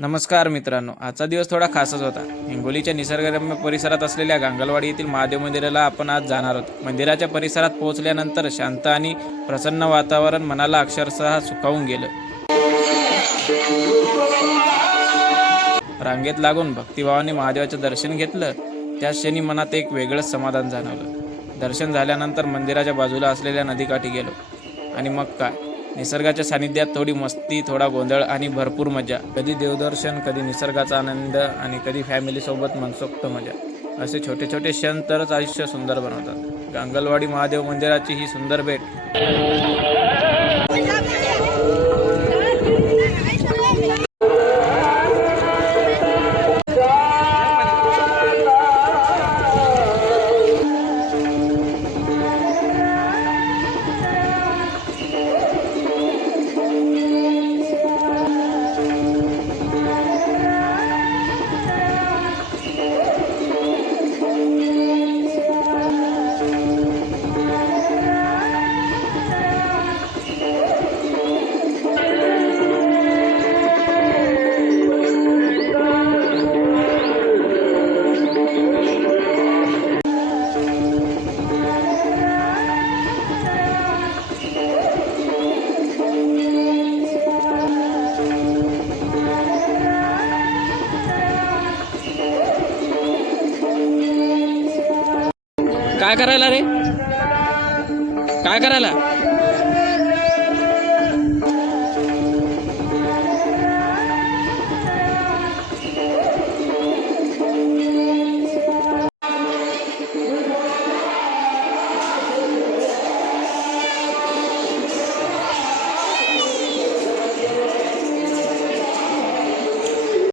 नमस्कार मित्रांनो, आजचा दिवस थोडा खासच होता. हिंगोलीच्या निसर्गरम्य परिसरात असलेल्या गांगलवाडी येथील महादेव मंदिराला आपण आज जाणार आहोत. मंदिराच्या परिसरात पोहोचल्यानंतर शांत आणि प्रसन्न वातावरण मनाला अक्षरशः सुखावून गेलं. रांगेत लागून भक्तिभावाने महादेवाचं दर्शन घेतलं. त्याच क्षणी मनात एक वेगळंच समाधान जाणवलं. दर्शन झाल्यानंतर मंदिराच्या बाजूला असलेल्या नदीकाठी गेलो आणि मग काय, निसर्गाच्या सानिध्यात थोडी मस्ती, थोडा गोंधळ आणि भरपूर मजा. कधी देवदर्शन, कधी निसर्गाचा आनंद आणि कधी फॅमिलीसोबत मनसोक्त मजा. असे छोटे छोटे क्षण तरच आयुष्य सुंदर बनवतात. गांगलवाडी महादेव मंदिराची ही सुंदर भेट काय करायला रे? काय करायला?